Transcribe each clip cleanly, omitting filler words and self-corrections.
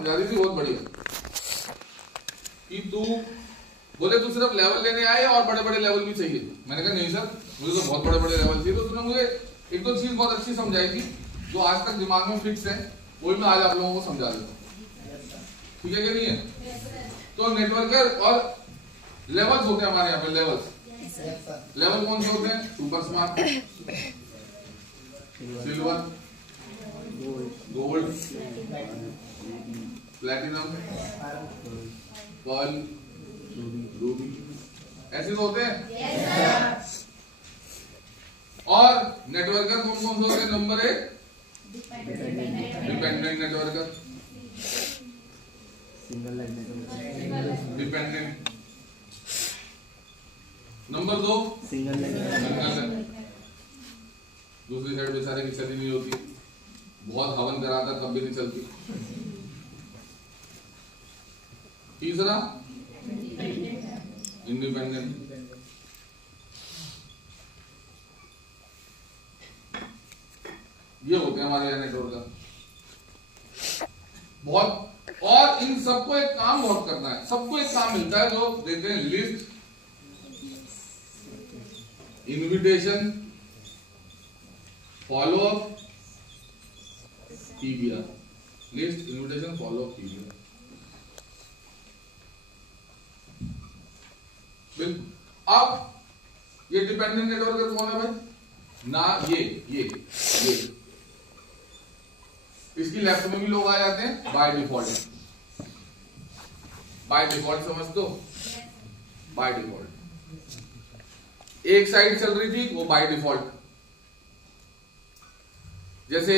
समझा दी थी बहुत बढ़िया कि तू बोले तू सिर्फ लेवल लेने आए और बड़े बड़े लेवल भी चाहिए। मैंने कहा नहीं सर, मुझे तो बहुत बड़े बड़े लेवल चाहिए। तो उसने मुझे एक दो चीज बहुत अच्छी समझाई थी जो आज तक दिमाग में फिक्स है, वही मैं आज आप लोगों को समझा देता हूँ। ठीक है कि नहीं है? तो नेटवर्कर और लेवल्स होते हैं हमारे यहाँ पे। लेवल कौन से होते हैं? Super smart, silver, gold, platinum, pearl, ruby, ऐसे तो होते हैं। और नेटवर्कर कौन कौन से होते हैं? Number 1 dependent networker, dependent. Number 2 single. दूसरी साइड बेचारे की चली नहीं होती, बहुत हवन कराता तब भी नहीं चलती। तीसरा इंडिपेंडेंट। ये होते हैं हमारे यहाँ नेटवर्क। बहुत। और इन सबको एक काम बहुत करना है, सबको एक काम मिलता है जो देते हैं list, invitation, follow up, PBR. List, invitation, follow up, PBR. अब ये डिपेंडेंट नेटवर्कर कौन है भाई? ना ये इसकी लेफ्ट में भी लोग आ जाते हैं बाय डिफॉल्ट। बाय डिफॉल्ट समझ दो, बाय डिफॉल्ट। एक साइड चल रही थी वो बाय डिफॉल्ट, जैसे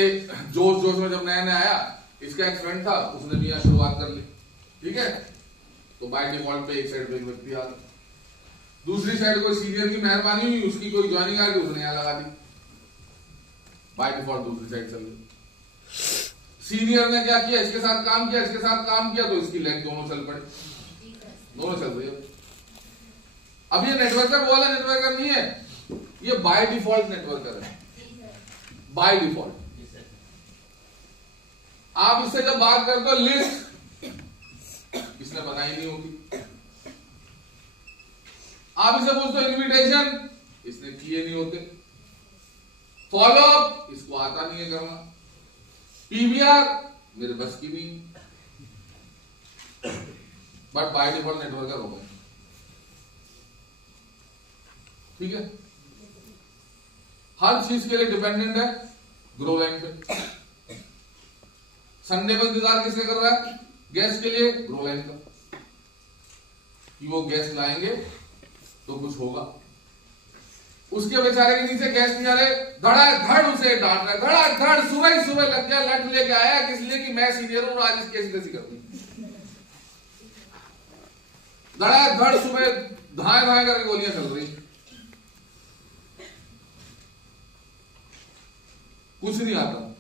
जोश में जब नया नया आया, इसका एक फ्रेंड था, उसने भी यहां शुरुआत कर ली। ठीक है, तो बाय डिफॉल्ट पे एक साइड पे एक व्यक्ति आ गया। दूसरी साइड कोई सीनियर की मेहरबानी हुई, उसकी कोई ज्वाइनिंग आ गई, उसने यहां लगा दी। बाय डिफॉल्ट दूसरी साइड चल गई। सीनियर ने क्या किया? इसके साथ काम किया, इसके साथ काम किया, तो इसकी लेग दोनों चल पड़े, दोनों चल रही है। अब ये नेटवर्कर वाला नेटवर्कर नहीं है, ये बाय डिफॉल्ट नेटवर्कर है। बाय डिफॉल्ट आप इससे जब बात करते हो, लिस्ट इसने बनाई नहीं होगी। आप इसे पूछते हो इनविटेशन, इसने किए नहीं होते। फॉलो अप इसको आता नहीं है करना। पीबीआर मेरे बस की नहीं, बट बाय डिफॉल्ट नेटवर्कर हो गए। ठीक है, हर चीज के लिए डिपेंडेंट है ग्रो लाइन पे। संडे में इंतजार किसके कर रहा है? गेस्ट के लिए, ग्रो लाइन का, कि वो गेस्ट लाएंगे तो कुछ होगा। उसके बेचारे के नीचे गेस्ट नहीं आ रहे, धड़ाधड़ उसे डांट रहा है, धड़ाधड़ सुबह ही सुबह लग गया, लट लेके आया किस लिए कि मैं सीनियर हूं, आज इसके सीधे सी करती। धड़ाधड़ सुबह धाए धाए करके गोलियां चल रही, कुछ नहीं आता।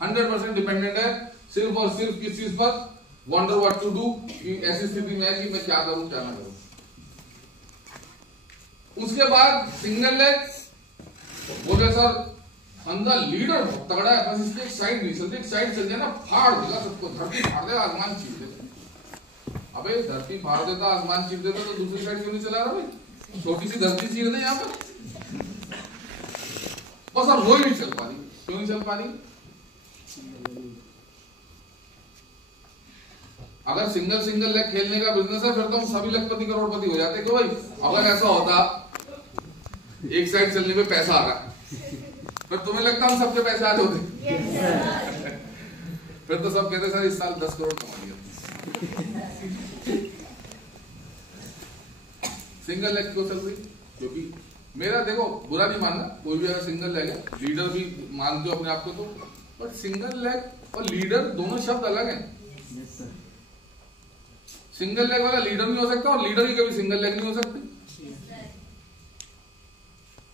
100% डिपेंडेंट है सिर्फ और सिर्फ किस चीज पर? वंडर व्हाट टू डू, कि ऐसी स्थिति में है कि मैं क्या करूं क्या ना करूं। उसके बाद सिंगल लेग, बोले सर अंदर लीडर बहुत तगड़ा है, बस इसकी एक साइड नहीं चलती, एक साइड चल जाए ना फाड़ देगा सबको, धरती फाड़ देगा, आसमान चीर देगा। अबे धरती फाड़ देता, आसमान चीर देता, तो दूसरी साइड क्यों नहीं चला रहा भाई? छोटी सी धरती चीर दे यहां पर, बस अब वो ही नहीं चल पा रही। क्यों नहीं चल पा रही? अगर सिंगल सिंगल लेग खेलने का बिजनेस है, फिर तो हम सभी लखपति करोड़पति हो जाते। क्यों भाई? अगर ऐसा होता एक साइड चलने पे पैसा आ रहा, फिर तुम्हें लगता हम सबके पैसे आ होते? फिर तो सब कहते सर इस साल 10 करोड़ कमा लिया। सिंगल लेग क्यों चल रही? क्योंकि मेरा देखो बुरा नहीं मानना, कोई भी अगर सिंगल लेग है, लीडर भी मानते हो अपने आप को तो, बट सिंगल लेग और लीडर दोनों शब्द अलग हैं। सिंगल लेग वाला लीडर नहीं हो सकता और लीडर ही कभी सिंगल लेग नहीं हो सकती।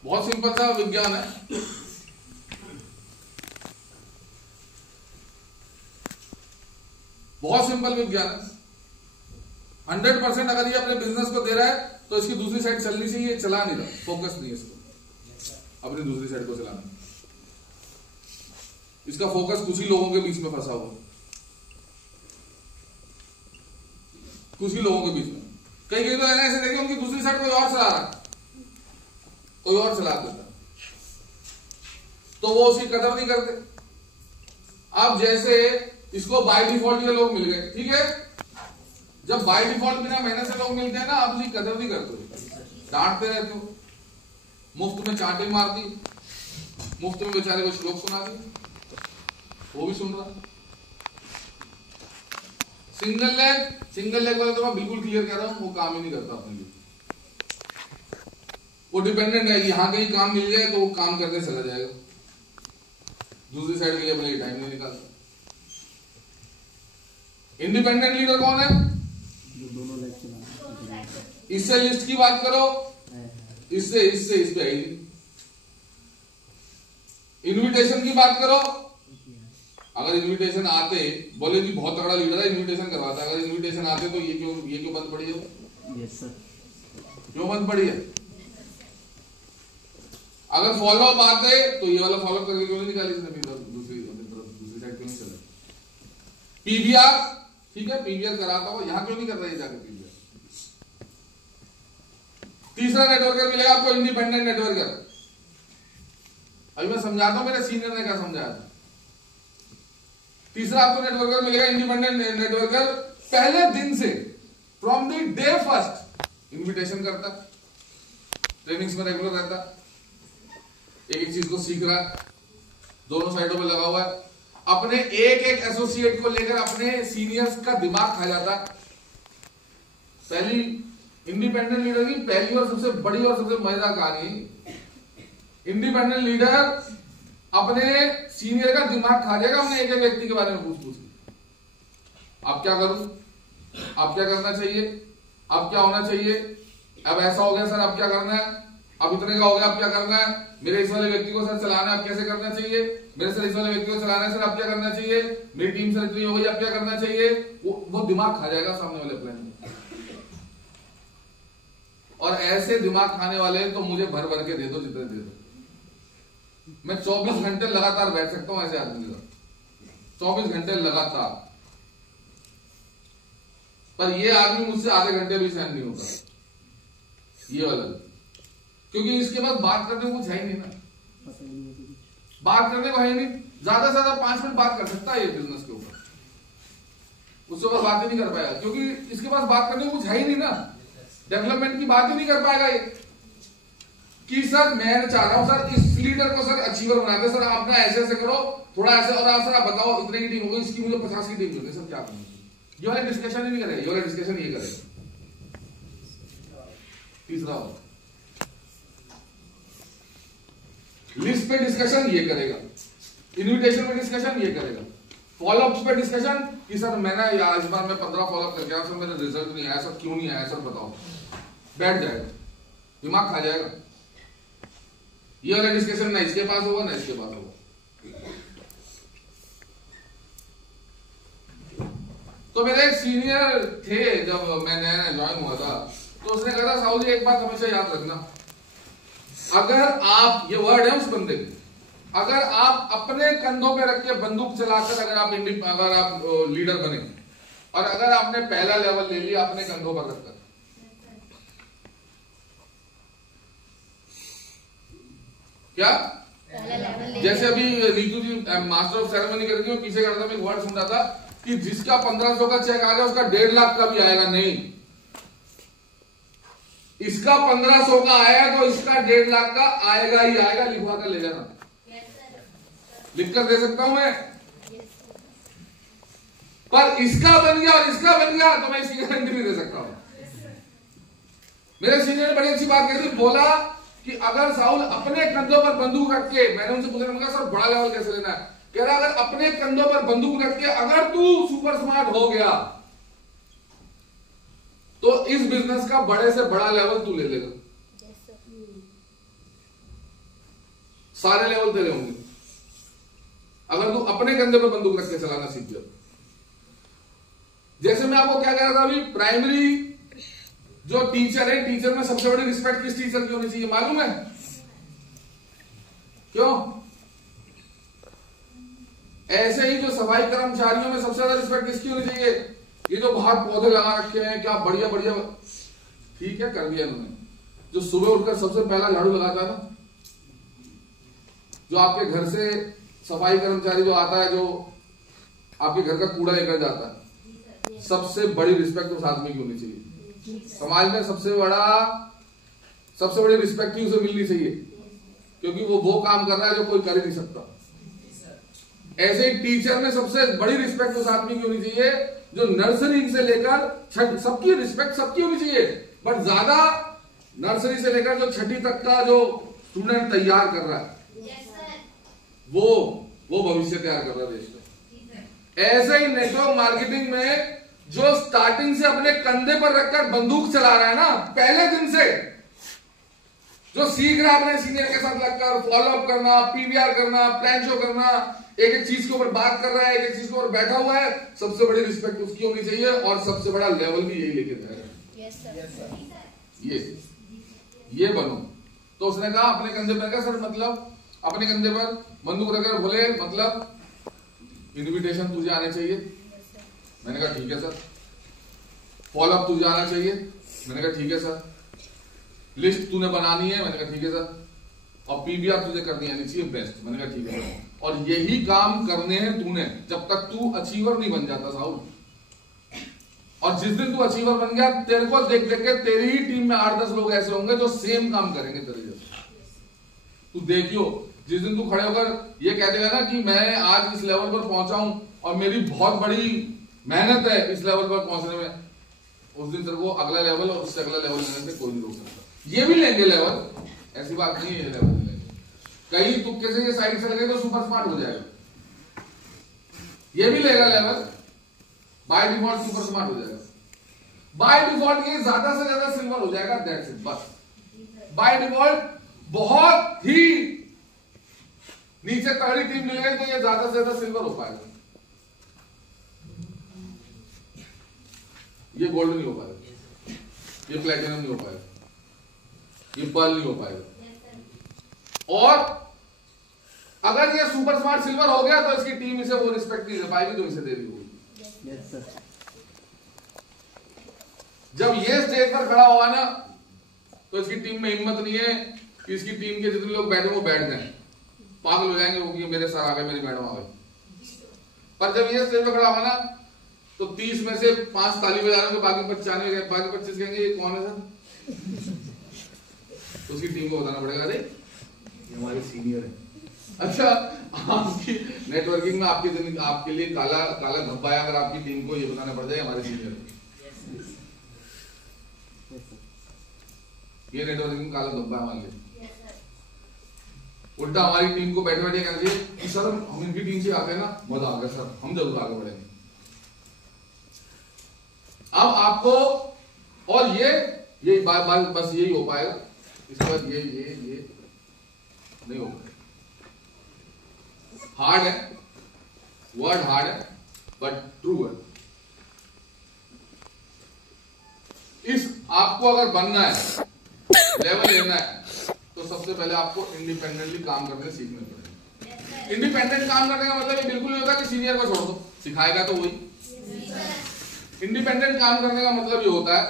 बहुत सिंपल सा विज्ञान है। बहुत सिंपल विज्ञान है। 100% अगर ये अपने बिजनेस को दे रहा है तो इसकी दूसरी साइड चलनी चाहिए, चला नहीं रहा, फोकस नहीं है इसको अपनी दूसरी साइड को चलाना। इसका फोकस कुछ ही लोगों के बीच में फंसा हुआ। कुछ ही लोगों के बीच में। कई तो ऐसे देखे उनकी दूसरी साइड कोई और चला रहा है, कोई और चला देता, तो वो उसकी कदर नहीं करते। अब जैसे इसको बाय डिफॉल्ट ये लोग मिल गए, ठीक है, जब बाय डिफॉल्ट बिना मेहनत से लोग मिलते हैं ना, आप उसकी कदर नहीं करते, डांटते रहते हो, मुफ्त में चांटे मार दी, मुफ्त में बेचारे को श्लोक सुना दिए, वो भी सुन रहा है। सिंगल लेग वाला तो मैं बिल्कुल क्लियर कह रहा हूं, वो काम ही नहीं करता अपने लिए, वो डिपेंडेंट है, यहां कहीं काम मिल जाए तो वो काम करने चला जाएगा, दूसरी साइड के लिए अपने लिए टाइम नहीं निकालता। इंडिपेंडेंट लीडर कौन है? इससे लिस्ट की बात करो, इससे इस पे आई नहीं। इनविटेशन की बात करो, अगर इनविटेशन आते, बोले जी बहुत तगड़ा लीडर है इनविटेशन करवाता है, अगर इनविटेशन आते तो ये क्यों बंद पड़ी है? Yes sir. क्यों बंद पड़ी है? अगर फॉलो अप आते तो ये वाला फॉलो करके क्यों नहीं निकाली इसने? दूसरी साइड क्यों नहीं चला? पीवीआर, ठीक है, पीवीआर कराता हो, यहां क्यों नहीं कर रहा है जाकर पीवीआर? तीसरा नेटवर्कर मिलेगा आपको, इंडिपेंडेंट नेटवर्कर। अभी मैं समझाता हूं, मेरे सीनियर ने क्या समझाया था। तीसरा आपको नेटवर्कर मिलेगा, इंडिपेंडेंट नेटवर्कर, पहले दिन से, from the day first invitation करता, ट्रेनिंग्स में रेगुलर रहता, एक चीज को सीख रहा है, दोनों साइडों पे लगा हुआ है, अपने एक एसोसिएट को लेकर अपने सीनियर्स का दिमाग खा जाता। पहली इंडिपेंडेंट लीडर की पहली और सबसे बड़ी और सबसे मजेदार कहानी, इंडिपेंडेंट लीडर अपने सीनियर का दिमाग खा जाएगा, अपने एक व्यक्ति के बारे में पूछ के, अब क्या करूं, अब क्या करना चाहिए, अब क्या होना चाहिए, अब ऐसा हो गया सर, अब क्या करना है, अब इतने का हो गया, अब क्या करना है, मेरे इस वाले व्यक्ति को सर चलाना है, अब कैसे करना चाहिए, मेरे सर इस वाले व्यक्ति को चलाना है सर, अब क्या करना चाहिए, मेरी टीम सर इतनी हो गई, अब क्या करना चाहिए, वो दिमाग खा जाएगा सामने वाले प्लान में। और ऐसे दिमाग खाने वाले तो मुझे भर भर के दे दो, जितने दे दो, मैं 24 घंटे लगातार बैठ सकता हूं ऐसे आदमी का, 24 घंटे लगातार। पर ये आदमी मुझसे आधे घंटे भी सहन नहीं होता, ये वाला, क्योंकि इसके पास बात करने को कुछ है ही नहीं ना, बात करने को है ही नहीं, ज्यादा से ज्यादा 5 मिनट बात कर सकता है ये बिजनेस के ऊपर, उससे ऊपर बात ही नहीं कर पाएगा, क्योंकि इसके पास बात करने को कुछ है ही नहीं ना, डेवलपमेंट की बात ही नहीं कर पाएगा ये, कि सर मैं चाह रहा हूं सर इस लीडर को सर अचीवर बना दे, सर आप ना ऐसे ऐसे करो, थोड़ा ऐसे, और सर आप बताओ इतने की टीम होगी, इसकी मुझे 50 की टीम मिल गई, सर क्या करूं? ये वाला डिस्कशन ही नहीं करेगा, ये वाला डिस्कशन ये करेगा। तीसरा लिस्ट पे डिस्कशन ये करेगा, इनविटेशन पे डिस्कशन ये करेगा, फॉलोअप्स पे डिस्कशन कि सर मैंने इस बार मैं 15 फॉलोअप करके आया सर, मेरा रिजल्ट नहीं आया सर, क्यों नहीं आया सर बताओ, बैठ जाएगा, दिमाग खा जाएगा। ये वाला डिस्कशन ना इसके पास होगा ना इसके पास होगा। तो मेरे एक सीनियर थे, जब मैं नया ज्वाइन हुआ था, तो उसने कहा था साहू जी एक बात हमेशा याद रखना, अगर आप, ये वर्ड है उस बंदे के, अगर आप अपने कंधों पे रख के बंदूक चलाकर अगर आप लीडर बने, और अगर आपने पहला लेवल ले लिया अपने कंधों पर रखकर, क्या जैसे अभी नीतू जी मास्टर ऑफ सेरेमनी करके मैं पीछे करता, मैं एक वर्ड सुन रहा था कि जिसका 1500 का चेक आ गया उसका 1.5 लाख का भी आएगा, नहीं, इसका 1500 का आया तो इसका 1.5 लाख का आएगा ही आएगा, लिखवा कर ले जाना, लिख कर दे सकता हूं मैं, पर इसका बन गया और इसका बन गया तो मैं इसकी गारंटी नहीं दे सकता हूं। मेरे सीनियर ने बड़ी अच्छी बात कही थी, बोला कि अगर साहुल अपने कंधों पर बंदूक रख के, मैंने उनसे पूछा, मैंने कहा सर बड़ा लेवल कैसे लेना है, कह रहा अगर अपने कंधों पर बंदूक रख के अगर तू सुपर स्मार्ट हो गया तो इस बिजनेस का बड़े से बड़ा लेवल तू ले लेगा, सारे लेवल तेरे होंगे अगर तू अपने कंधे पर बंदूक रख के चलाना सीख गया। जैसे मैं आपको क्या कह रहा था अभी, प्राइमरी जो टीचर है, टीचर में सबसे बड़ी रिस्पेक्ट किस टीचर की होनी चाहिए मालूम है क्यों? ऐसे ही जो सफाई कर्मचारियों में सबसे ज्यादा रिस्पेक्ट किसकी होनी चाहिए? ये जो बाहर पौधे लगा रखे हैं क्या बढ़िया बढ़िया, ठीक है कर दिया इन्होंने। जो सुबह उठकर सबसे पहला झाड़ू लगाता है ना, जो आपके घर से सफाई कर्मचारी जो आता है, जो आपके घर का कूड़ा लेकर जाता है, सबसे बड़ी रिस्पेक्ट उस आदमी की होनी चाहिए। समाज में सबसे बड़ी रिस्पेक्ट ही उसे मिलनी चाहिए, क्योंकि वो काम कर रहा है जो कोई कर ही नहीं सकता। ऐसे ही टीचर में सबसे बड़ी रिस्पेक्ट उस आदमी की होनी चाहिए जो नर्सरी से लेकर छठी, सबकी रिस्पेक्ट सबकी होनी चाहिए, बट ज्यादा नर्सरी से लेकर जो छठी तक का जो स्टूडेंट तैयार कर रहा है, वो भविष्य तैयार कर रहा है देश का। ऐसे ही नेटवर्क मार्केटिंग में जो स्टार्टिंग से अपने कंधे पर रखकर बंदूक चला रहा है ना, पहले दिन से जो सीख रहा है अपने सीनियर के साथ लगकर फॉलोअप करना, पीवीआर करना, प्लान शो करना, एक एक चीज के ऊपर बात कर रहा है, एक एक चीज के ऊपर बैठा हुआ है, सबसे बड़ी रिस्पेक्ट उसकी होनी चाहिए और सबसे बड़ा लेवल भी यही लेके जाएगा। ये बनो। तो उसने कहा अपने कंधे पर, सर मतलब अपने कंधे पर बंदूक रखकर बोले मतलब इनविटेशन तुझे आने चाहिए। मैंने कहा ठीक है सर। फॉलोअप तुझे आना चाहिए। मैंने कहा ठीक है सर। लिस्ट तूने बनानी है। मैंने कहा ठीक है सर। और पीबीआर तुझे करनी आनी चाहिए बेस्ट। मैंने कहा ठीक है। और यही काम करने हैं तूने जब तक तू अचीवर नहीं बन जाता साहब। और जिस दिन तू अचीवर बन गया, तेरे को देख देख के तेरी ही टीम में 8-10 लोग ऐसे होंगे जो सेम काम करेंगे तेरे जैसे। तू देखियो, जिस दिन तू खड़े होकर ये कह देगा ना कि मैं आज इस लेवल पर पहुंचा हूं और मेरी बहुत बड़ी मेहनत है इस लेवल पर पहुंचने में, उस दिन तेरे को अगला लेवल और उससे अगला लेवल लेने से कोई नहीं रोक सकता। ये भी लेंगे लेवल, ऐसी बात नहीं है लेवल लेंगे। कई तुक्के से ये साइड से लगे तो सुपर स्मार्ट हो जाएगा। ये भी लेगा level, by default super smart हो जाएगा। बाय डिफॉल्ट ये ज्यादा से ज्यादा सिल्वर हो जाएगा, दैट्स इट बस। बाय डिफॉल्ट बहुत ही नीचे तगड़ी टीम मिल गई तो ये ज्यादा से ज्यादा सिल्वर हो पाएगा। ये गोल्ड नहीं हो पाएगा, ये प्लेटिनम नहीं हो पाएगा, ये पर्ल नहीं हो पाएगा। और अगर ये सुपर स्मार्ट सिल्वर हो गया तो इसकी टीम इसे वो रिस्पेक्ट नहीं दे पाएगी जो इसे दे रही होगी। जब ये स्टेज पर खड़ा होगा ना तो इसकी टीम में हिम्मत नहीं है कि इसकी टीम के जितने लोग बैठे वो बैठ जाएं, पागल हो जाएंगे वो कि मेरे सर आ गए, मेरी मैडम आ गई। पर जब ये स्टेज पर खड़ा होगा ना तो 30 में से 5 ताली बजाने बाकी 25 कहेंगे ये कौन है सर। तो उसकी टीम को बताना पड़ेगा अरे ये हमारे सीनियर है। अच्छा, आपकी नेटवर्किंग में आपके लिए काला धब्बा है अगर आपकी टीम को ये बताना पड़ जाए हमारे सीनियर है। ये नेटवर्किंग काला धब्बा है मान लीजिए। उल्टा हमारी टीम को बैठे बैठे कहना चाहिए कि सर हम इनकी टीम से आते हैं ना, मजा आ गया सर, हम जरूर आगे बढ़ेंगे। अब आपको और ये बस यही हो पाएगा। इसके बाद ये नहीं हो पाएगा। हार्ड है, वर्ड हार्ड है बट ट्रू है। इस आपको अगर बनना है, लेवल लेना है, तो सबसे पहले आपको इंडिपेंडेंटली काम करने सीखने पड़ेगा। इंडिपेंडेंट काम करने का मतलब ये बिल्कुल नहीं होता कि सीनियर को छोड़ दो, सिखाएगा तो वही। इंडिपेंडेंट काम करने का मतलब ये होता है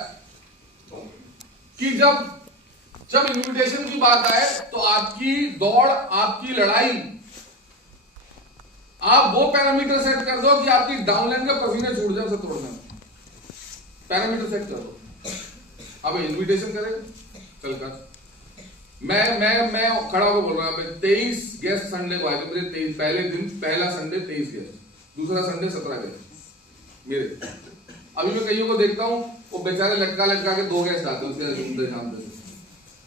कि जब इन्विटेशन की बात आए तो आपकी दौड़, आपकी लड़ाई, आप वो पैरामीटर सेट कर दो कि आपकी डाउनलाइन के पसीने छूट जाए, उसे तोड़ने में पैरामीटर सेट कर दो। अब इन्विटेशन करेगा कल का, मैं खड़ा होकर बोल रहा हूं 23 गेस्ट संडे को आए थे मेरे। 23 पहले दिन, पहला संडे 23 गेस्ट, दूसरा संडे 17 गेस्ट मेरे। अभी मैं कईयों को देखता हूं वो बेचारे लटका के 2 गेस्ट आते हैं उसके जानते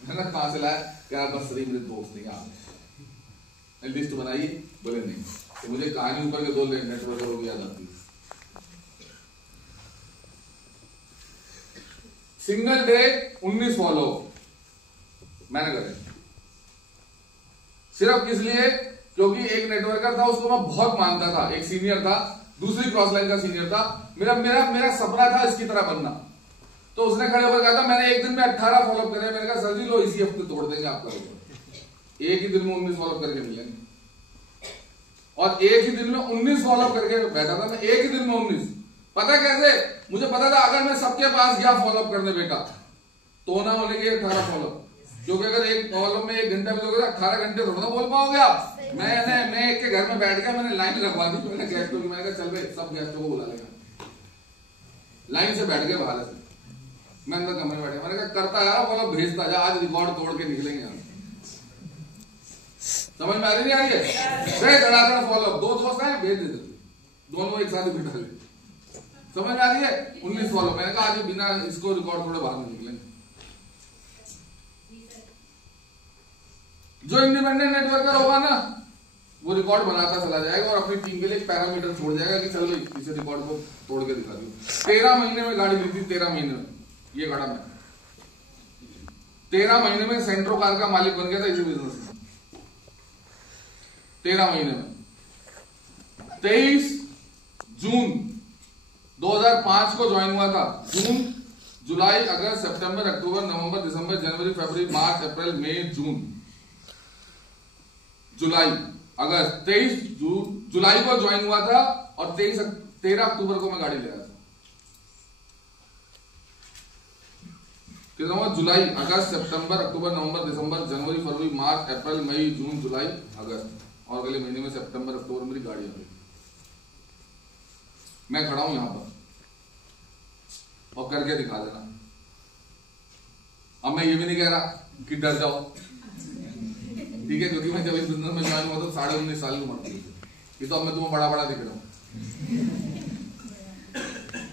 है ना, कहां से लाया, क्या बस सही मेरे दोस्त नहीं आप लिस्ट बनाइए, बोले नहीं तो मुझे कहानी ऊपर के 2 नेटवर्क याद आती है। सिंगल डे 19 फॉलो मैंने करे, सिर्फ किस लिए, क्योंकि एक नेटवर्कर था उसको मैं बहुत मानता था, एक सीनियर था, दूसरी क्रॉस लाइन का सीनियर था, मेरा सपना था इसकी तरह बनना। तो उसने खड़े होकर कहा था मैंने एक दिन में 18 फॉलोअप करे। मैंने कहा सर जी लो इसी हफ्ते तोड़ देंगे आपका रिकॉर्ड, एक ही दिन में 19 फॉलोअप करके मिलेंगे। और एक ही दिन में 19 फॉलोअप करके बैठा था मैं, एक ही दिन में 19। पता कैसे? मुझे पता था अगर मैं सबके पास गया फॉलोअप करने बेटा तो ना होने के 18 फॉलोअप, क्योंकि अगर एक फॉलोअप में 1 घंटा बोलोगे 18 घंटे थोड़ा ना बोल पाओगे आप। मैं एक के घर में बैठ गया, मैंने लाइन लगवा दी, मैंने गेस्टों की, मैंने कहा चल भाई सब गेस्टों को बुला लेगा, लाइन से बैठ गए बाहर से, मैं अंदर कमरे में बैठा, मैंने कहा करता यार फॉलोअप भेजता जा, आज रिकॉर्ड तोड़ के निकलेंगे हम। समझ में आ रही नहीं आ रही है? वे धड़ाधड़ फॉलोअप, 2 दोस्त आए भेज देते, दोनों एक साथ ही बिठा ले। समझ में आ रही है? 19 फॉलोअप, मैंने कहा आज बिना इसको रिकॉर्ड थोड़े बाहर निकलेंगे। जो इंडिपेंडेंट नेटवर्कर होगा ना वो रिकॉर्ड बनाता चला जाएगा और अपनी टीम के लिए एक पैरामीटर छोड़ जाएगा कि चल भाई इसे रिकॉर्ड को तोड़ के दिखा दियो। 13 महीने में गाड़ी ली थी, 13 महीने में ये खड़ा मैं 13 महीने में सेंट्रो कार का मालिक बन गया था इसी बिजनेस में। 13 महीने में 23 जून 2005 को ज्वाइन हुआ था। जून, जुलाई, अगस्त, सितंबर, अक्टूबर, नवंबर, दिसंबर, जनवरी, फरवरी, मार्च, अप्रैल, मई, जून, जुलाई, अगस्त, 23 जुलाई को ज्वाइन हुआ था और 13 अक्टूबर को मैं गाड़ी ले आया था। कितना हुआ? जुलाई, अगस्त, सितंबर, अक्टूबर, नवंबर, दिसंबर, जनवरी, फरवरी, मार्च, अप्रैल, मई, जून, जुलाई, अगस्त और अगले महीने में सितंबर अक्टूबर मेरी गाड़ी आ गई। मैं खड़ा हूं यहां पर और करके दिखा देना। अब मैं ये भी नहीं कह रहा कि डर जाओ, ठीक है, क्योंकि मैं जब इस बिजनेस में ज्वाइन हुआ तो 19.5 साल की उम्र थी। ये तो अब मैं तुम्हें बड़ा बड़ा दिख रहा हूं।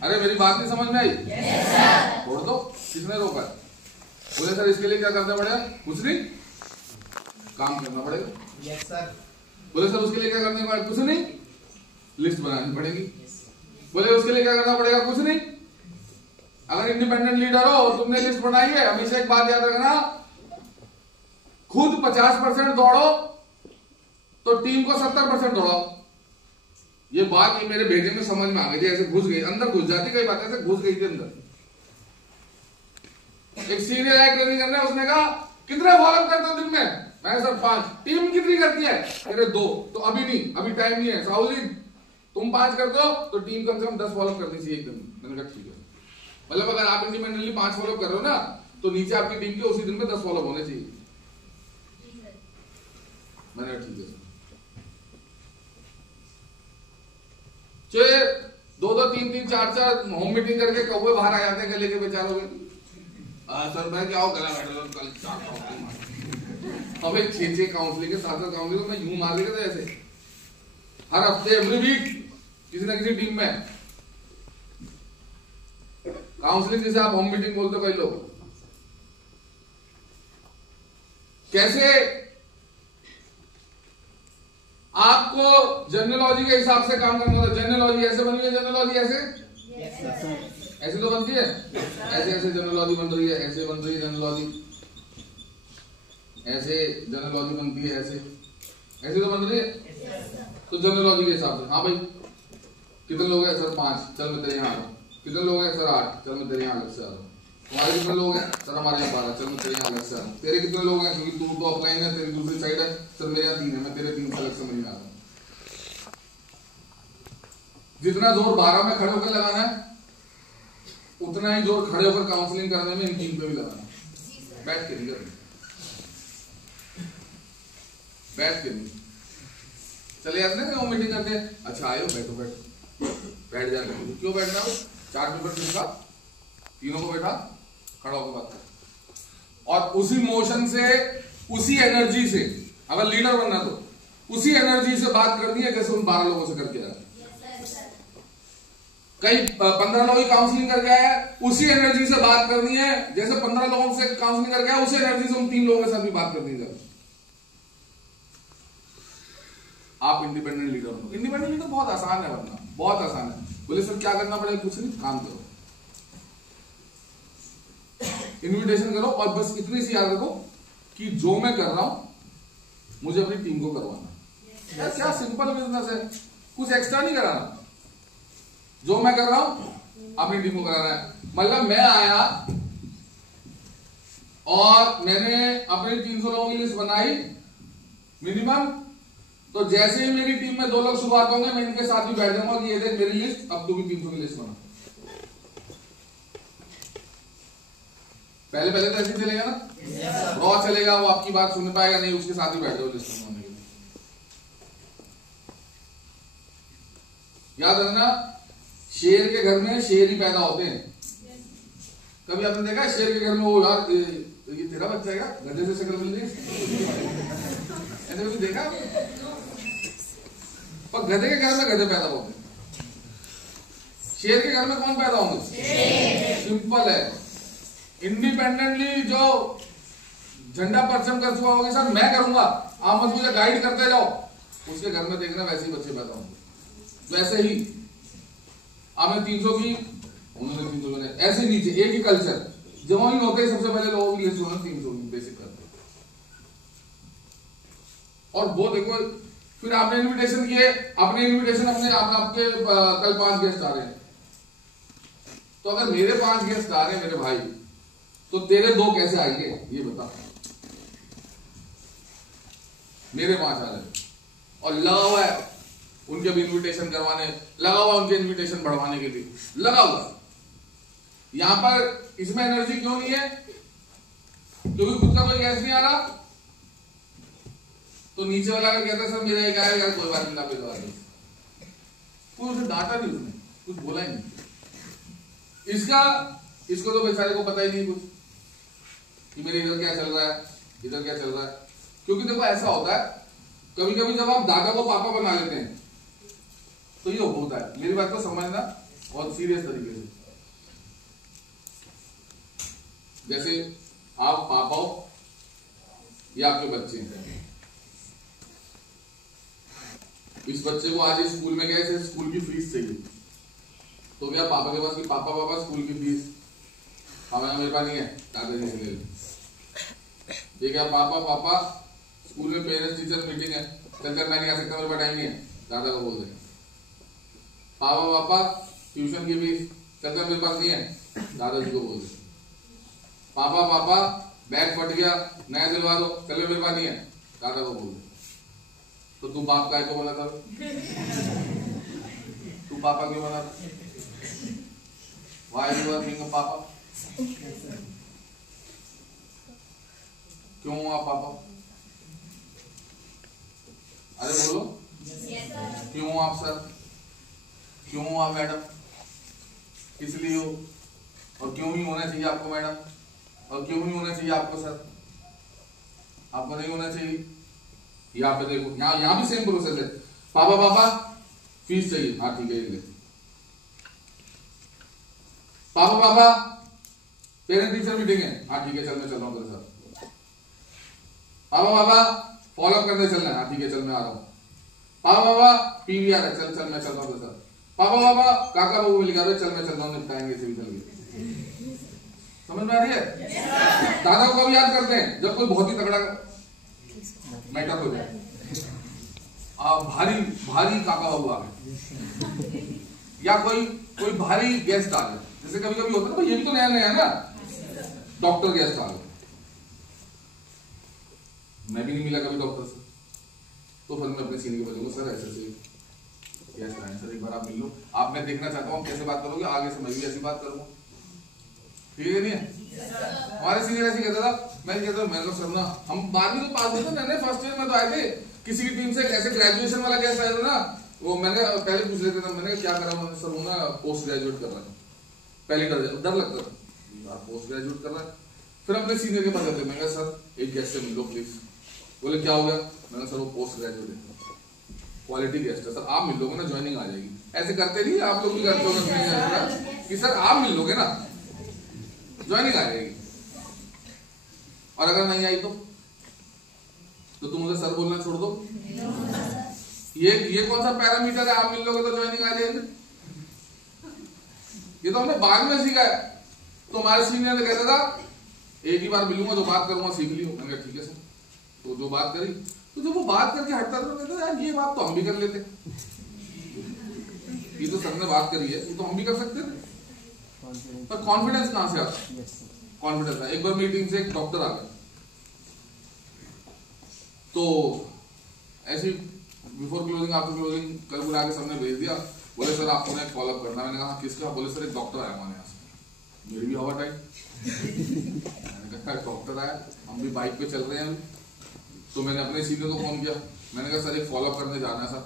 अरे मेरी बात नहीं समझ में आई? छोड़ दो, किसने रोका? बोले सर इसके लिए क्या करना पड़ेगा? कुछ नहीं, काम करना पड़ेगा। Yes sir. बोले सर उसके लिए क्या करने का? कुछ नहीं, लिस्ट बनानी पड़ेगी। बोले उसके लिए क्या करना पड़ेगा? कुछ नहीं। अगर इंडिपेंडेंट लीडर हो और तुमने लिस्ट बनाई है, हमेशा एक बात याद रखना, खुद 50% दौड़ो तो टीम को 70% दौड़ाओ। ये बात ये मेरे भेजे में समझ में आ गई थी, ऐसे घुस गई, अंदर घुस जाती कई बात ऐसे घुस गई थी अंदर। एक सीनियर आया ट्रेनिंग करने, उसने कहा कितने फॉलोअप करते हो दिन में? मैं सर 5। टीम कितनी करती है? अरे 2। तो अभी नहीं, अभी टाइम नहीं है। साहू जी तुम 5 करते हो तो टीम कम से कम 10 फॉलोअप करनी चाहिए एक दिन। मैंने कहा ठीक है, मतलब अगर आप इंडिपेंडेंटली 5 फॉलोअप कर रहे हो ना तो नीचे आपकी टीम के उसी दिन में 10 फॉलोअप होने चाहिए। मैंने कहा ठीक है सर। 2-2, 3-3, 4-4 होम मीटिंग करके कौवे बाहर आ जाते हैं गले के बेचारों में। सर मैं क्या हो गला बैठा कल 4 काउंसलिंग, अब 6 काउंसलिंग के 7 काउंसलिंग तो मैं यूं मार देगा था ऐसे हर हफ्ते, एवरी वीक किसी ना किसी टीम में काउंसलिंग, जिसे आप होम मीटिंग बोलते हो कई लोग। कैसे आपको जनरलॉजी के हिसाब से काम करना होता है। जनरलॉजी ऐसे बनी है, जनरलॉजी ऐसे ऐसे तो बनती है, ऐसे ऐसे जनरलॉजी बन रही है, ऐसे बन रही है जनरलॉजी, ऐसे जनरलॉजी बनती है, ऐसे ऐसे तो बन रही है। तो जनरलॉजी के हिसाब से, हाँ भाई कितने लोग हैं? सर 5, चल मैं तेरे यहाँ आ रहा हूँ। कितने लोग हैं? सर 8, चल मैं तेरे यहाँ अलग से आ रहा हूँ। तुम्हारे कितने लोग हैं? सर हमारे यहाँ 12, चल मैं तेरे यहाँ अलग से आ रहा हूँ। तेरे कितने लोग हैं? क्योंकि तू तो ऑफलाइन है, तेरी दूसरी साइड है। सर मेरे यहाँ 3 है, मैं तेरे 3 से अलग से मिलने आ रहा हूँ। जितना जोर 12 में खड़े होकर लगाना है उतना ही जोर खड़े होकर काउंसलिंग करने में इन टीम पे भी लगाना है। बैठ के नहीं करना, बैठ के नहीं। चले जाते हैं वो मीटिंग करते हैं, अच्छा आयो बैठो बैठो, बैठ जाएंगे। क्यों बैठना हो? 4 पेपर चिपका, तीनों को बैठा, खड़ा होकर बात कर। और उसी मोशन से, उसी एनर्जी से, अगर लीडर बनना तो उसी एनर्जी से बात करनी है जैसे उन 12 लोगों से करके आया। कई 15 लोग ही काउंसलिंग करके आया, उसी एनर्जी से बात करनी है जैसे 15 लोगों से काउंसलिंग करके आया, उसी एनर्जी से उन 3 लोगों के साथ भी बात करनी है। आप इंडिपेंडेंट लीडर हो। इंडिपेंडेंट लीडर बहुत आसान है बनना, बहुत आसान है। बोले सर क्या करना पड़ेगा? कुछ नहीं, काम करो, इन्विटेशन करो और बस इतनी सी याद रखो कि जो मैं कर रहा हूं मुझे अपनी टीम को करवाना। यार क्या सिंपल बिजनेस है, कुछ एक्स्ट्रा नहीं कराना। जो मैं कर रहा हूं अपनी टीम को कराना है। मतलब मैं आया और मैंने अपनी 300 लोगों की लिस्ट बनाई, मिनिमम तो जैसे ही मेरी टीम में 2 लोग शुरुआत होंगे, मैं इनके साथ भी बैठ जाऊंगा कि ये देख मेरी लिस्ट, अब तू भी 300 की लिस्ट बना। पहले पहले तो ऐसे चलेगा ना, रॉ चलेगा, वो आपकी बात सुन पाएगा नहीं, उसके साथ ही बैठ जाओ लिस्ट बनाने के लिए। याद रखना, शेर के घर में शेर ही पैदा होते हैं। कभी आपने देखा शेर के घर में, वो यार ये तेरा बच्चा है क्या, गधे से शक्ल मिल रही है, ऐसे कभी देखा? पर गधे के घर में गधे पैदा होते हैं, शेर के घर में कौन पैदा होंगे? सिंपल है, इंडिपेंडेंटली जो झंडा परचम कर चुका होगा सर मैं करूंगा, आप बस मुझे गाइड करते जाओ, उसके घर में देखना वैसे ही बच्चे पैदा होंगे। वैसे ही आपने 300 की, उन्होंने 300 की, ऐसे नीचे एक ही कल्चर, जवान होते ही सबसे पहले लोगों की लिस्ट उन्होंने 300 की बेसिक करते। और वो देखो, फिर आपने इनविटेशन किए, अपने इनविटेशन अपने आपके कल 5 गेस्ट आ रहे हैं, तो अगर मेरे 5 गेस्ट आ रहे हैं मेरे भाई, तो तेरे 2 कैसे आएंगे ये बता। मेरे 5 आ रहे और लगा हुआ है उनके भी इनविटेशन करवाने, लगा हुआ उनके इनविटेशन बढ़वाने के लिए, लगा हुआ। यहां पर इसमें एनर्जी क्यों नहीं है? क्योंकि खुद का कोई गैस नहीं आ रहा। तो नीचे वाला अगर कहता है सर मेरा एक आएगा, कोई बात नहीं, आप करवा दो, कोई उसे डांटा नहीं, उसने कुछ बोला ही नहीं। इसको तो बेचारे को पता ही नहीं कुछ कि मेरे इधर क्या चल रहा है, इधर क्या चल रहा है। क्योंकि देखो ऐसा होता है, कभी कभी जब आप दादा को पापा बना लेते हैं तो ये होता है। मेरी बात को समझना बहुत सीरियस तरीके से। जैसे आप पापा हो या आपके बच्चे हैं, इस बच्चे को आज स्कूल में गए, स्कूल की फीस चाहिए, तो क्या पापा के पास कि पापा स्कूल की फीस हमें मेरे पास नहीं है, दादाजी से ले ले। ये क्या पापा स्कूल में पेरेंट्स टीचर मीटिंग है, चल मैं नहीं आ सकता, मेरे पास टाइम नहीं है, दादा को बोल देंगे। पापा ट्यूशन की फीस, चल मेरे पास नहीं है, दादाजी को बोल देंगे। पापा बैग फट गया, नया दिलवा दो, चलो मेरे पास नहीं है, दादा को बोल दे। तो तू बाप काय को बना था? तू पापा क्यों बना? Why you are being a पापा? क्यों आप पापा? अरे बोलो, क्यों आप सर, क्यों आप मैडम, किस लिए हो, और क्यों ही होना चाहिए आपको मैडम, और क्यों ही होना चाहिए आपको सर, आपको नहीं होना चाहिए। यहाँ पे देखो, यहाँ भी सेम प्रोसेस है। पापा फीस चाहिए, हाँ ठीक है ले। पापा पेरेंट टीचर मीटिंग है, हाँ ठीक है चल मैं चल रहा हूँ तेरे साथ। पापा फॉलोअप करने चलना है, हाँ ठीक है चल मैं आ रहा हूँ। पापा पीवीआर है, चल मैं चल रहा हूँ तेरे साथ। पापा काका बाबू मिल गया, चल मैं चल रहा हूँ, निपटाएंगे इसे भी चल गए। समझ में आ रही है? दादा को कभी याद करते हैं जब कोई बहुत ही तगड़ा मैटर हो जाए, भारी काका बाबू आ गए, या कोई भारी गेस्ट आ गए। जैसे कभी कभी होता है ना, ये भी तो नया है ना, डॉक्टर गेस्ट आ गए, मैं भी नहीं मिला कभी डॉक्टर से, तो फिर मैं अपने सीनियर को बोलूंगा सर ऐसे गेस्ट आए सर, एक बार आप मिल लो, आप मैं देखना चाहता हूँ कैसे बात करोगे, आगे से मैं भी ऐसी बात करूंगा, ठीक है नहीं है? हमारे सीनियर ऐसे कहता था, मैं कहता था मेरे को सर ना, हम 12वीं तो पास हुए थे, मैंने फर्स्ट ईयर में तो आए थे, किसी की टीम से ऐसे ग्रेजुएशन वाला गेस्ट आया था ना, वो मैंने पहले पूछ लेते था, मैंने क्या करा, मैंने सर वो ना पोस्ट ग्रेजुएट कर रहा है, पहले डर लगता था, पोस्ट ग्रेजुएट कर रहा है। फिर अपने सीनियर के पास जाते, मैंने सर एक गेस्ट से मिलो प्लीज, बोले क्या हो गया, मैंने सर वो पोस्ट ग्रेजुएट है, क्वालिटी गेस्ट है सर, आप मिल लोगे ना ज्वाइनिंग आ जाएगी। ऐसे करते नहीं, आप लोग भी करते हो कि सर आप मिल लोगे ना ज्वाइनिंग आ जाएगी, और अगर नहीं आई तो तुम मुझे सर बोलना छोड़ दो। ये कौन सा पैरामीटर है, आप मिल लोगे तो ज्वाइनिंग आ जाएगी? ये तो हमने बाद में सीखा है। तो हमारे सीनियर ने कहता था एक ही बार मिलूंगा, जो बात करूंगा सीख लियो। मैंने कहा ठीक है सर, तो जो बात करी, तो जब वो बात करके हटता था, कहता यार ये बात तो हम भी कर लेते, ये तो सर ने बात करी है, ये तो हम भी कर सकते थे। पर कॉन्फिडेंस कहां से आता? कॉन्फिडेंस है। एक बार मीटिंग से एक डॉक्टर आ गया, तो ऐसी बिफोर क्लोजिंग आफ्टर क्लोजिंग कल बुला के सबने भेज दिया, बोले सर आपको एक फॉलोअप करना। मैंने कहा किसका? बोले सर एक डॉक्टर आया हमारे यहाँ से। मेरी भी हवा टाइम मैंने कहा डॉक्टर आया, हम भी बाइक पे चल रहे हैं। तो मैंने अपने सीनियर को फोन किया, मैंने कहा सर एक फॉलोअप करने जाना है सर।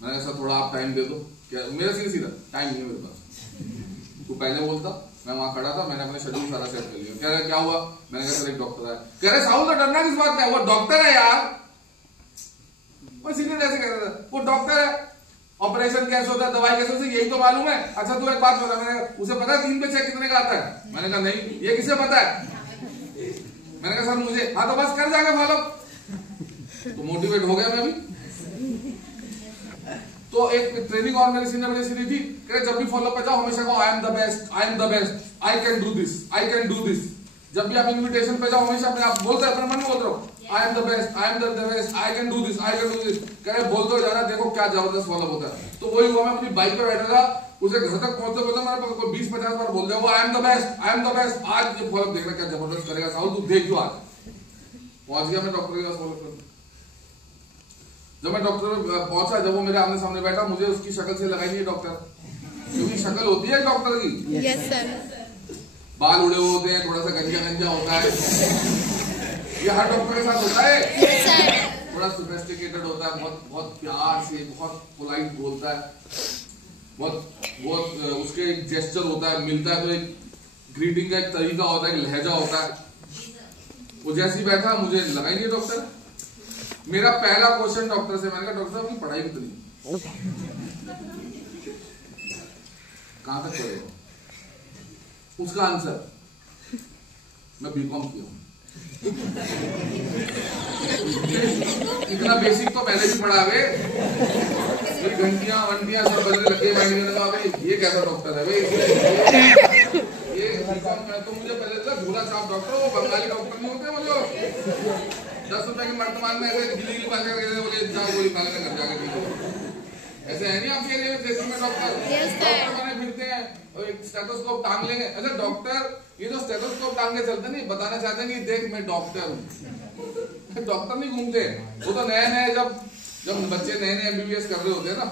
मैंने कहा सर थोड़ा आप टाइम दे दो। क्या मेरा सीधा टाइम नहीं है मेरे पास, तू पहले बोलता। मैं वहां खड़ा था, मैंने अपने शेड्यूल सारा सेट कर लिया। कह रहा क्या हुआ? मैंने कहा सर एक डॉक्टर आया। कह रहे साहू तो डरना किस बात का है, वो डॉक्टर है यार। वो सीनियर ऐसे कह रहा था, वो डॉक्टर है, ऑपरेशन कैसे होता है, दवाई कैसे होती है, यही तो मालूम है। अच्छा तू एक बात बता, मैंने उसे पता है 3 पे चेक कितने का आता है? मैंने कहा नहीं, ये किसे पता है? मैंने कहा सर मुझे। हाँ तो बस कर जाके फॉलो। तो मोटिवेट हो गया मैं भी। तो एक ट्रेनिंग और मेरी सीनियर बड़ी सीधी थी, कह रहे जब भी फॉलो पे जाओ हमेशा कहो I am the best, I am the best, I can do this, I can do this. जब भी आप इन्विटेशन पे जाओ हमेशा अपने आप बोलते हैं, अपने मन में बोल रहे हो I am the best, I am the best, I can do this, I can do this. कह रहे बोल दो जाना, देखो क्या जबरदस्त फॉलो होता है। तो वही हुआ, मैं अपनी बाइक पे बैठा था, उसे घर तक पहुंचते पहुंचते मैंने 20-50 बार बोल दिया वो I am the best, I am the best. आज ये फॉलो देखना क्या जबरदस्त करेगा साहू, तू देख जो आज। पहुंच गया मैं डॉक्टर के पास फॉलो करने। जब मैं डॉक्टर पहुंचा, जब वो मेरे आमने सामने बैठा, मुझे उसकी शक्ल से लगाई नहीं डॉक्टर, क्योंकि शक्ल होती है डॉक्टर की। Yes sir. बाल उड़े हुए होते हैं, थोड़ा सा गंजा होता है, ये हर डॉक्टर के साथ होता है। Yes sir. थोड़ा सोफिस्टिकेटेड होता है, बहुत बहुत प्यार से, बहुत पोलाइट बोलता है, बहुत उसके एक जेस्चर होता है, मिलता है तो एक ग्रीटिंग का एक तरीका होता है, एक लहजा होता है। वो जैसे ही बैठा, मुझे लगा ही नहीं डॉक्टर। मेरा पहला क्वेश्चन डॉक्टर से, मैंने कहा डॉक्टर साहब की पढ़ाई कितनी, कहां तक पढ़े हो? उसका आंसर, मैं बीकॉम किया हूं। इतना बेसिक तो पहले भी पढ़ा वे, घंटियां वंटियां सब बजने लगे। मैंने लगा भाई ये कैसा डॉक्टर है भाई, ये बीकॉम में। तो मुझे पहले लगा झूला छाप डॉक्टर, वो बंगाली डॉक्टर नहीं होते वो जो 10 रुपए की मर्तमान में ऐसे गिली बात करके बोले जाओ गोली खा लेना घर जाके। ऐसे है नहीं आपके लिए क्षेत्र में डॉक्टर बने फिरते हैं और एक स्टेथोस्कोप टांग लेंगे। अच्छा डॉक्टर ये जो स्टेथोस्कोप टांग के चलते नहीं, बताना चाहते हैं कि देख मैं डॉक्टर हूँ। डॉक्टर नहीं घूमते, वो तो नए जब बच्चे नए MBBS कर रहे होते हैं ना,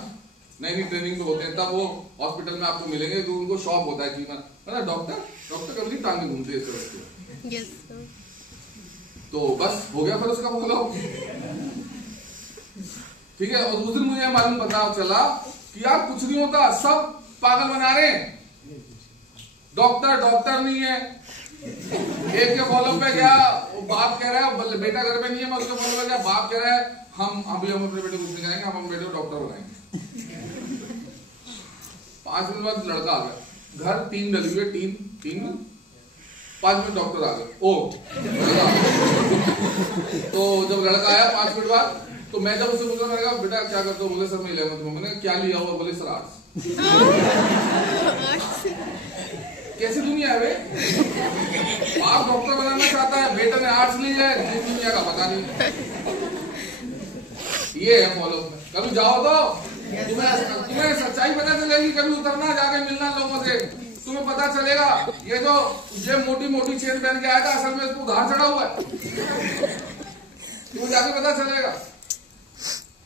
नई ट्रेनिंग में होते हैं, तब वो हॉस्पिटल में आपको मिलेंगे तो उनको शौक होता है कि मैं डॉक्टर कभी नहीं टांगे घूमते इस तरह से। तो बस हो गया फिर उसका फॉलो। ठीक है। और उस दिन मुझे मालूम पता चला कि यार कुछ नहीं होता, सब पागल बना रहे हैं, डॉक्टर नहीं है। एक के फॉलो पे गया, बाप कह रहा है बेटा घर पे नहीं है, मैं उसके फॉलो पे गया, बाप कह रहा है हम अपने बेटे को कुछ नहीं करेंगे, हम अपने बेटे को डॉक्टर बनाएंगे। 5 मिनट बाद लड़का आ गया, घर 3 डली हुई, 3 5 मिनट डॉक्टर आ गए। ओ तो जब लड़का आया 5 मिनट बाद, तो मैं जब उससे पूछा, मैंने कहा बेटा क्या करते हो? बोले सर मैं 11th में। मैंने क्या लिया हुआ? बोले सर आर्ट्स। कैसी दुनिया है वे? आप डॉक्टर बनाना चाहता है, बेटा ने आर्ट्स लिया है, दुनिया का पता नहीं। ये है फॉलो। कभी जाओ तो तुम्हें सच्चाई पता चलेगी, कभी उतरना जाके मिलना लोगों से, तुम्हें पता चलेगा ये जो मोटी चेन पहन के आया था असल में इसको उधार चढ़ा हुआ है, तुम्हें जाके पता चलेगा।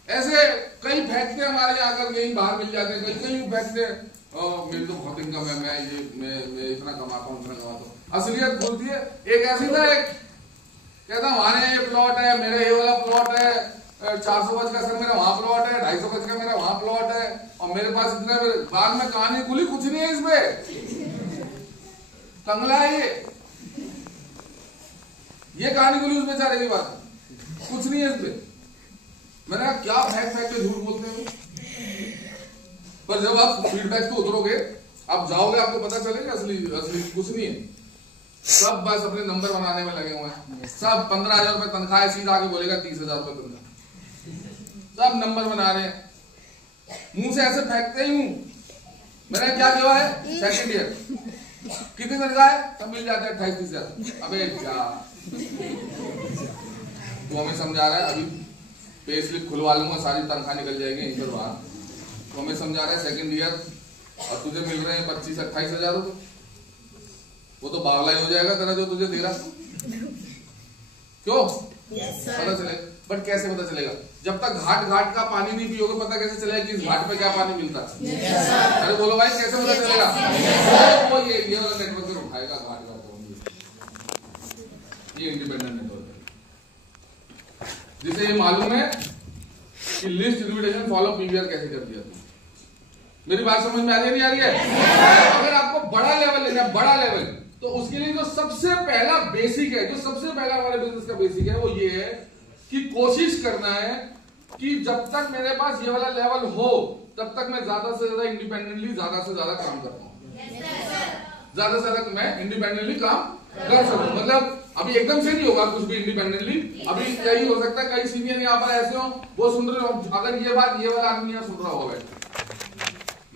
ऐसे कई फेंकते हमारे यहाँ अगर यही बाहर मिल जाते हैं, कई फेंकते मेरी तो बहुत इनकम है, मैं इतना कमाता हूँ इतना कमाता हूँ। असलियत बोलती है। एक ऐसी था, एक कहता हमारे ये प्लॉट है, मेरा ये वाला प्लॉट है, 400 गज का सर मेरा वहां प्लॉट है, 250 गज का मेरा वहां प्लॉट है, और मेरे पास इतना। बाद में कहानी खुली, कुछ नहीं है इसमें, कंगला है ये कहानी खुली उस बेचारे की बात, कुछ नहीं है इसमें। मैंने कहा क्या फेंक के झूठ बोलते हो? पर जब आप फीडबैक पे उतरोगे, आप जाओगे, आपको पता चलेगा असली कुछ नहीं है। सब बस अपने नंबर बनाने में लगे हुए हैं, सब 15,000 रुपए तनख्वाह है, सीधा आगे बोलेगा 30,000 रुपए तनख्वाह, सब नंबर बना रहे हैं, मुंह से ऐसे फेंकते ही हूं। मैंने क्या किया है? 2nd ईयर कितनी तनख्वाह है? सब मिल जाता है 28,000। अबे क्या तो हमें समझा रहा है, अभी पे स्लिप खुलवा लूंगा, सारी तनख्वाह निकल जाएगी यहीं पर बाहर। तो हमें समझा रहा है 2nd ईयर और तुझे मिल रहे हैं 25-28,000 रुपए, वो तो बावला ही हो जाएगा तेरा जो तुझे दे रहा। क्यों? पता चलेगा, बट कैसे पता चलेगा? जब तक घाट घाट का पानी नहीं पियोगे पता कैसे चलेगा कि इस घाट पे क्या पानी मिलता है? अरे बोलो भाई कैसे पता चलेगा? वो ये वाला नेटवर्क से उठाएगा घाट घाट का, ये इंडिपेंडेंट नेटवर्क है, जिसे ये मालूम है कि लिस्ट डिस्ट्रीब्यूशन फॉलो पीवीआर कैसे कर दिया। मेरी बात समझ में आ रही है नहीं आ रही है? अगर आपको बड़ा लेवल लेना है, बड़ा लेवल, तो उसके लिए जो सबसे पहला बेसिक है, जो सबसे पहला हमारे बिजनेस का बेसिक है, वो ये है कि कोशिश करना है कि जब तक मेरे पास ये वाला लेवल हो तब तक मैं ज्यादा से ज्यादा इंडिपेंडेंटली ज्यादा से ज्यादा काम कर पाऊं, ज्यादा से ज्यादा मैं इंडिपेंडेंटली काम कर सकूं। मतलब अभी एकदम से नहीं होगा कुछ भी इंडिपेंडेंटली। अभी यही हो सकता है कई सीनियर यहाँ पर ऐसे हो, वो सुन रहे हो, अगर ये बात ये वाला आदमी यहाँ सुन रहा होगा,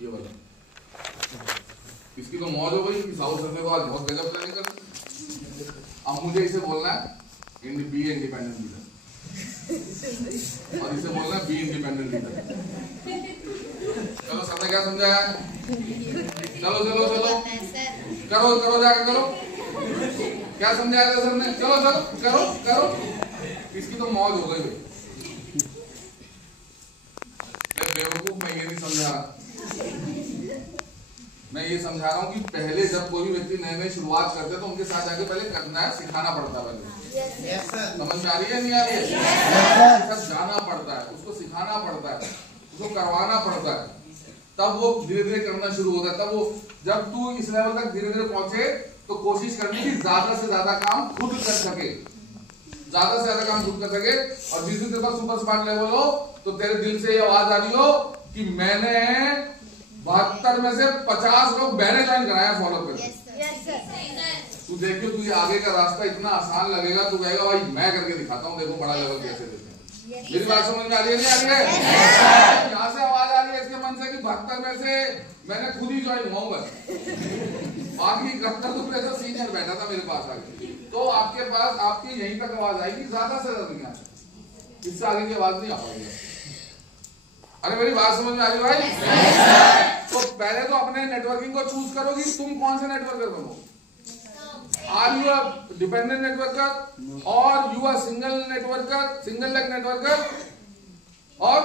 ये वाला इसकी तो मौज हो गई, साउथ से तो आज बहुत गजब प्लानिंग कर। अब मुझे इसे बोलना है बी इंडिपेंडेंट लीडर, और इसे बोलना है बी इंडिपेंडेंट लीडर। चलो सबने क्या समझाया? चलो चलो चलो करो करो जाकर करो, क्या समझाया था सबने? चलो चलो करो करो, इसकी तो मौज हो गई। बेवकूफ मैं ये नहीं समझा रहा, मैं ये समझा रहा हूँ कि पहले जब कोई भी व्यक्ति नए नए शुरुआत करते हैं तो उनके साथ जाके पहले करना है, सिखाना पड़ता है पहले। समझ में आ रही है नहीं आ रही है? सब जाना पड़ता है, उसको सिखाना पड़ता है, उसको करवाना पड़ता है, तब वो धीरे धीरे करना शुरू होता है। तब वो जब तू इस लेवल तक धीरे धीरे पहुंचे तो कोशिश करनी कि ज्यादा से ज्यादा काम खुद कर सके, ज्यादा से ज्यादा काम खुद कर सके। और जिस दिन तेरे पास सुपर स्मार्ट लेवल हो तो तेरे दिल से ये आवाज आ रही हो कि मैंने 72 में से 50 लोग मैंने ज्वाइन कराया फॉलो करके। तू देखियो तुझे आगे का रास्ता इतना आसान लगेगा, तू कहेगा भाई मैं करके दिखाता हूँ, देखो बड़ा लेवल कैसे देते हैं। मेरी बात समझ में आ रही है नहीं आ रही है? यहाँ से आवाज आ रही है इसके मन से कि 72 में से मैंने खुद ही ज्वाइन हुआ, बाकी 71 तो ऐसा सीनियर बैठा था मेरे पास आगे। तो आपके पास आपकी यहीं तक आवाज आएगी, ज्यादा से ज्यादा, इससे आगे की आवाज नहीं आ पाएगी। अरे मेरी बात समझ में आ रही भाई? तो पहले तो अपने नेटवर्किंग को चूज करो कि तुम कौन से नेटवर्कर बनो। Are you a dependent networker और you are single networker, single leg networker और